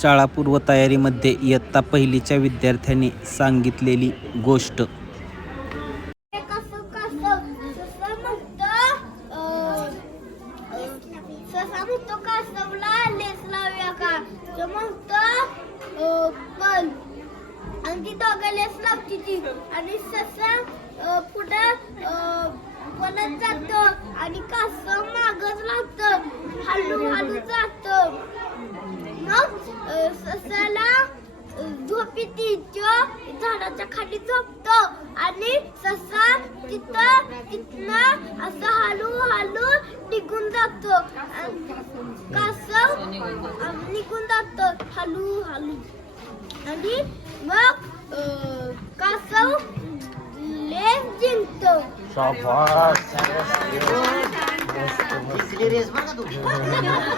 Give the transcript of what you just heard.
शाळा पूर्वतयारीमध्ये इयत्ता पहिलीच्या विद्यार्थ्यांनी सांगितलेली गोष्ट. आणि ससा कसं झोप येते तो झाडाच्या खाली झोपतो. आणि ससा तिथं तिथनं असं हलू हलू निघून जातो. कासव निघून जातो हलू हलू आणि मग कासव लेस जिंकतो. शाबास.